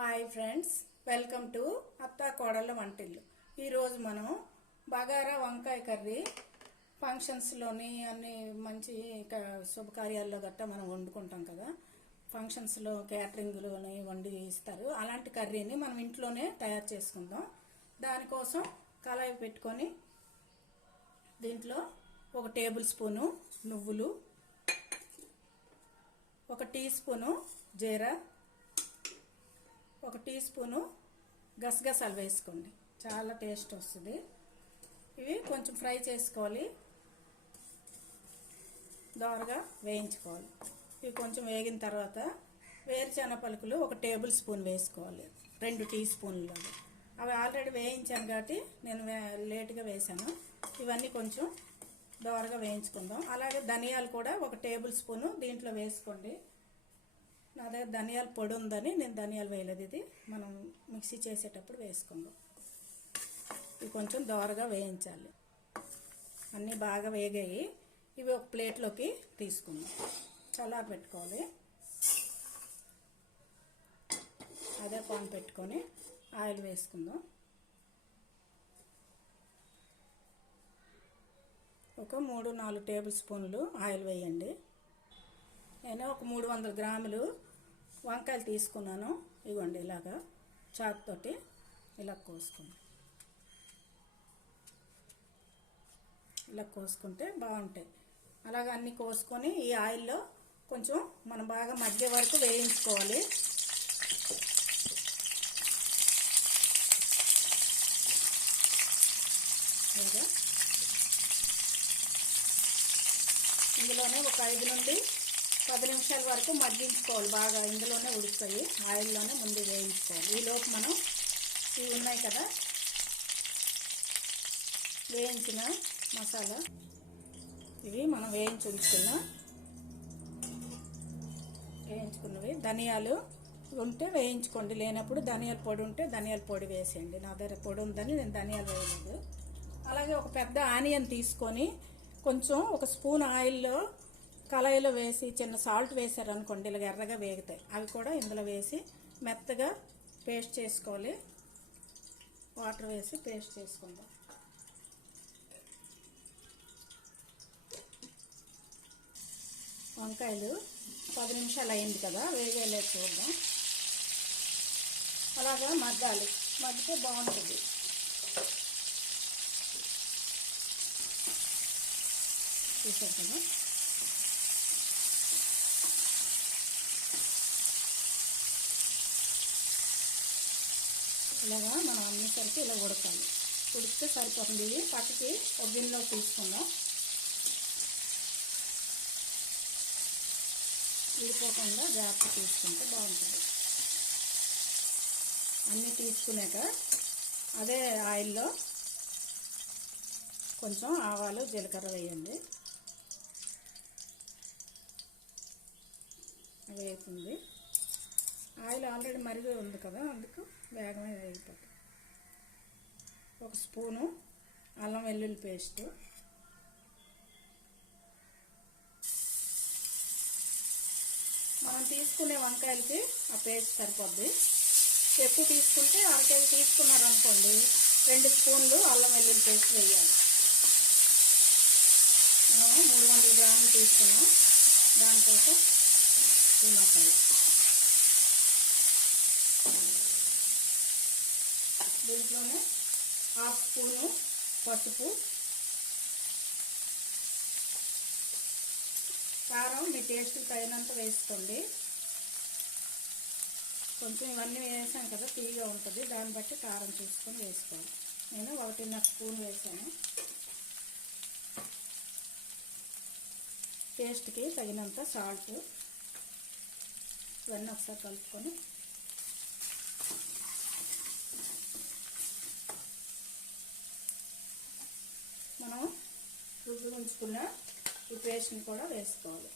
Hi friends, welcome to అత్తా కోడళ్ళ వంటిల్లు. ఈరోజు మనం బగారా వంకాయ కర్రీ ఫంక్షన్స్లోని అన్ని మంచి శుభకార్యాల్లో గట్టా మనం వండుకుంటాం కదా. ఫంక్షన్స్లో క్యాటరింగ్లోని వండి ఇస్తారు. అలాంటి కర్రీని మనం ఇంట్లోనే తయారు చేసుకుందాం. దానికోసం కళాయి పెట్టుకొని దీంట్లో 1 టేబుల్ స్పూను నువ్వులు, 1 టీ స్పూను జీరా, 1 టీ స్పూను గసగసాలు వేసుకోండి. చాలా టేస్ట్ వస్తుంది. ఇవి కొంచెం ఫ్రై చేసుకోవాలి, దోరగా వేయించుకోవాలి. ఇవి కొంచెం వేగిన తర్వాత వేరుశనగ పలుకులు 1 టేబుల్ స్పూన్ వేసుకోవాలి, 2 టీ స్పూన్లు. అవి ఆల్రెడీ వేయించాను కాబట్టి నేను లేట్గా వేసాను. ఇవన్నీ కొంచెం దోరగా వేయించుకుందాం. అలాగే ధనియాలు కూడా 1 టేబుల్ స్పూను దీంట్లో వేసుకోండి. నా దగ్గర ధనియాల పొడి ఉందని నేను ధనియాలు వేయలేదు. ఇది మనం మిక్సీ చేసేటప్పుడు వేసుకుందాం. ఇవి కొంచెం దోరగా వేయించాలి. అన్నీ బాగా వేగాయి. ఇవి ఒక ప్లేట్లోకి తీసుకుందాం. చల్లారి పెట్టుకోవాలి. అదే పాన్ పెట్టుకొని ఆయిల్ వేసుకుందాం. ఒక 3-4 టేబుల్ స్పూన్లు ఆయిల్ వేయండి. నేను ఒక 300 గ్రాములు వంకాయలు తీసుకున్నాను. ఇవ్వండి, ఇలాగా చాకు తోటి ఇలా కోసుకున్నాను. ఇలా కోసుకుంటే బాగుంటాయి. అలాగ అన్నీ కోసుకొని ఈ ఆయిల్లో కొంచెం మనం బాగా మధ్య వరకు వేయించుకోవాలి. అలాగా ఇందులోనే ఒక 5 నుండి 10 నిమిషాల వరకు మగ్గించుకోవాలి. బాగా ఇందులోనే ఉడుకుతాయి. ఆయిల్లోనే ముందు వేయించుకోవాలి. ఈలోపు మనం ఇవి ఉన్నాయి కదా, వేయించిన మసాలా, ఇవి మనం వేయించుకున్నవి. ధనియాలు ఉంటే వేయించుకోండి, లేనప్పుడు ధనియాల పొడి ఉంటే ధనియాల పొడి వేసేయండి. నా దగ్గర పొడి ఉందని నేను ధనియాలు వేయలేదు. అలాగే ఒక పెద్ద ఆనియన్ తీసుకొని కొంచెం 1 స్పూన్ ఆయిల్లో కళాయిలో వేసి చిన్న సాల్ట్ వేసారనుకోండి, ఇలా ఎర్రగా వేగుతాయి. అవి కూడా ఇందులో వేసి మెత్తగా పేస్ట్ చేసుకోవాలి. వాటర్ వేసి పేస్ట్ చేసుకుందాం. వంకాయలు 10 నిమిషాలు అయింది కదా, వేగేలేదు చూద్దాం. అలాగా మగ్గాలి, మగ్గితే బాగుంటుంది. చూసారు కదా, ఇలాగా మనం అన్నిసరికి ఇలా ఉడకాలి. ఉడికితే సరిపోతుంది. ఇది పక్కకి ఒక గిన్నెలో తీసుకుందాం. విడిపోకుండా జాగ్రత్త తీసుకుంటే బాగుంటుంది. అన్నీ తీసుకున్నాక అదే ఆయిల్లో కొంచెం ఆవాలు జీలకర్ర వేయండి. వేస్తుంది. ఆయిల్ ఆల్రెడీ మరిగి ఉంది కదా, అందుకు వేగమే వేగిపోతుంది. 1 స్పూను అల్లం వెల్లుల్లి పేస్టు, మనం తీసుకునే వంకాయలకి ఆ పేస్ట్ సరిపోద్ది. ఎక్కువ తీసుకుంటే 1/2 కేజీ తీసుకున్నారనుకోండి, 2 స్పూన్లు అల్లం వెల్లుల్లి పేస్ట్ వేయాలి. మనం 300 గ్రాములు తీసుకున్నాం. దానికోసం ఈ మసాలా, దీంట్లోనే 1/2 స్పూను పసుపు, కారం మీ టేస్ట్ తగినంత వేసుకోండి. కొంచెం ఇవన్నీ వేసాం కదా, తీగా ఉంటుంది. దాన్ని బట్టి కారం చూసుకొని వేసుకోవాలి. నేను 1.5 స్పూన్ వేసాను. టేస్ట్కి తగినంత సాల్ట్. ఇవన్నీ ఒకసారి కలుపుకొని మనం రుబ్బి ఉంచుకున్న ఈ పేస్ట్ని కూడా వేసుకోవాలి.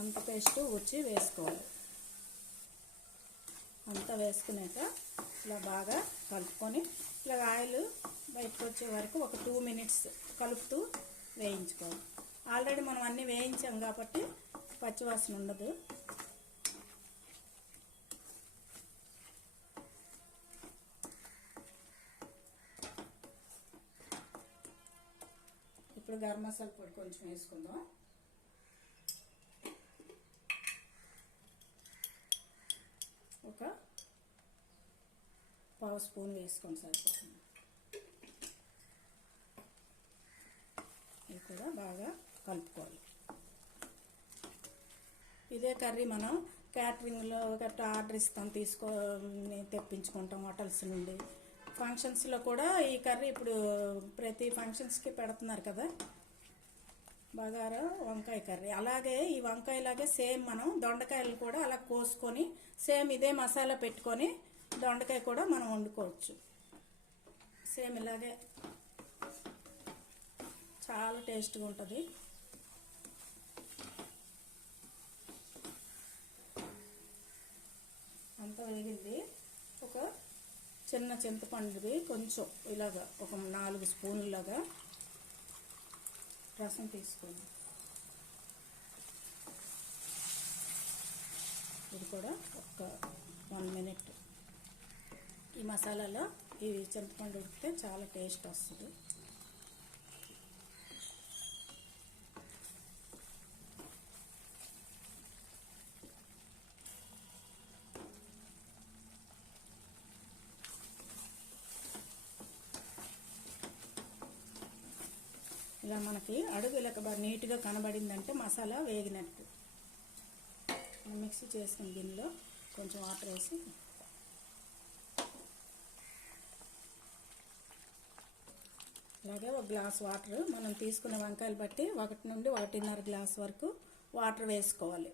అంత పేస్ట్ వచ్చి వేసుకోవాలి. అంతా వేసుకున్నాక ఇలా బాగా కలుపుకొని ఇలా ఆయిల్ బయటకు వచ్చే వరకు ఒక 2 మినిట్స్ కలుపుతూ వేయించుకోవాలి. ఆల్రెడీ మనం అన్నీ వేయించాం కాబట్టి పచ్చివాసన ఉండదు. ఇప్పుడు గరం మసాలా పొడి కొంచెం వేసుకుందాం. ఒక 1/2 స్పూన్ వేసుకొని సరిపోతుంది. ఇది కూడా బాగా కలుపుకోవాలి. ఇదే కర్రీ మనం క్యాటరింగ్లో గట్రా ఆర్డర్ ఇస్తాం, తీసుకొని తెప్పించుకుంటాం హోటల్స్ నుండి. ఫంక్షన్స్లో కూడా ఈ కర్రీ ఇప్పుడు ప్రతి ఫంక్షన్స్కి పెడుతున్నారు కదా, బగారా వంకాయ కర్రీ. అలాగే ఈ వంకాయలాగే సేమ్ మనం దొండకాయలు కూడా అలా కోసుకొని సేమ్ ఇదే మసాలా పెట్టుకొని దొండకాయ కూడా మనం వండుకోవచ్చు. సేమ్ ఇలాగే చాలా టేస్ట్గా ఉంటుంది. అంతా వేగింది. ఒక చిన్న చింతపండుది కొంచెం ఇలాగా ఒక 4 స్పూన్లాగా రసం తీసుకోండి. ఇది కూడా ఒక 1 మినిట్ ఈ మసాలాలో ఈ చింతపండు ఉడికితే చాలా టేస్ట్ వస్తుంది. ఇలా మనకి అడుగు ఇలా నీట్గా కనబడిందంటే మసాలా వేగినట్టు. మిక్సీ చేసుకుని గిన్నెలో కొంచెం వాటర్ వేసి అలాగే 1 గ్లాస్ వాటర్, మనం తీసుకున్న వంకాయలు బట్టి 1 నుండి 1.5 గ్లాస్ వరకు వాటర్ వేసుకోవాలి.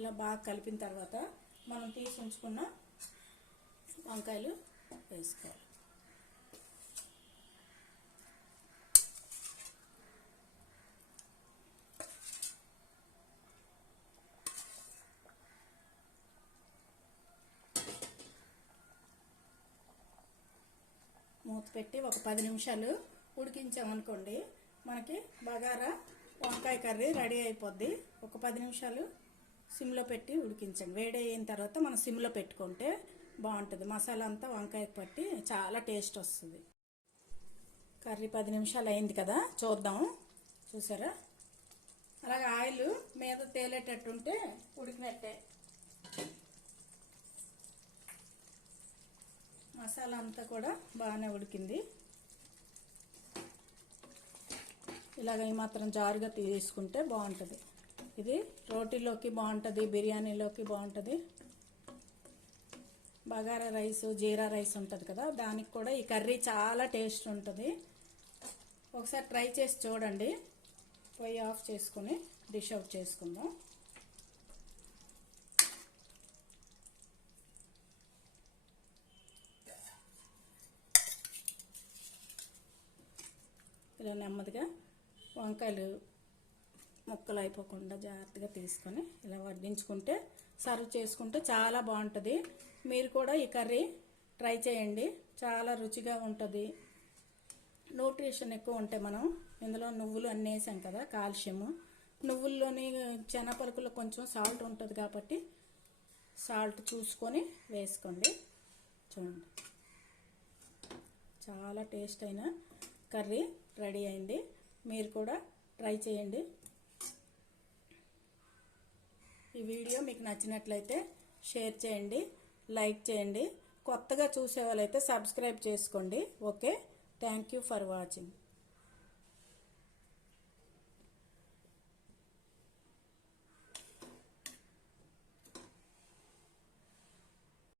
ఇలా బాగా కలిపిన తర్వాత మనం తీసి ఉంచుకున్న వంకాయలు వేసుకోవాలి. మూత పెట్టి ఒక 10 నిమిషాలు ఉడికించామనుకోండి, మనకి బగారా వంకాయ కర్రీ రెడీ అయిపోద్ది. ఒక 10 నిమిషాలు సిమ్లో పెట్టి ఉడికించండి. వేడి అయిన తర్వాత మనం సిమ్లో పెట్టుకుంటే బాగుంటుంది. మసాలా అంతా వంకాయకు పట్టి చాలా టేస్ట్ వస్తుంది. కర్రీ 10 నిమిషాలు అయింది కదా, చూద్దాం. చూసారా, అలాగే ఆయిల్ మీద తేలేటట్టుంటే ఉడికినట్టే. మసాలా అంతా కూడా బాగానే ఉడికింది. ఇలాగ ఈ మాత్రం జారుగా తీసుకుంటే బాగుంటుంది. ఇది రోటీలోకి బాగుంటుంది, బిర్యానీలోకి బాగుంటుంది. బగారా రైస్, జీరా రైస్ ఉంటుంది కదా, దానికి కూడా ఈ కర్రీ చాలా టేస్ట్ ఉంటుంది. ఒకసారి ట్రై చేసి చూడండి. పొయ్యి ఆఫ్ చేసుకొని డిష్ అవుట్ చేసుకుందాం. ఇలా నెమ్మదిగా వంకాయలు ముక్కలు అయిపోకుండా జాగ్రత్తగా తీసుకొని ఇలా వడ్డించుకుంటే సర్వ్ చేసుకుంటే చాలా బాగుంటుంది. మీరు కూడా ఈ కర్రీ ట్రై చేయండి, చాలా రుచిగా ఉంటుంది. న్యూట్రిషన్ ఎక్కువ ఉంటాయి. మనం ఇందులో నువ్వులు అన్నీ వేసాం కదా, కాల్షియము. నువ్వుల్లోని శనగపలుకులో కొంచెం సాల్ట్ ఉంటుంది కాబట్టి సాల్ట్ చూసుకొని వేసుకోండి. చూడండి, చాలా టేస్ట్ అయిన కర్రీ రెడీ అయింది. మీరు కూడా ట్రై చేయండి. ఈ వీడియో మీకు నచ్చినట్లయితే షేర్ చేయండి, లైక్ చేయండి. కొత్తగా చూసే వాళ్ళైతే సబ్స్క్రైబ్ చేసుకోండి. Okay, thank you for watching.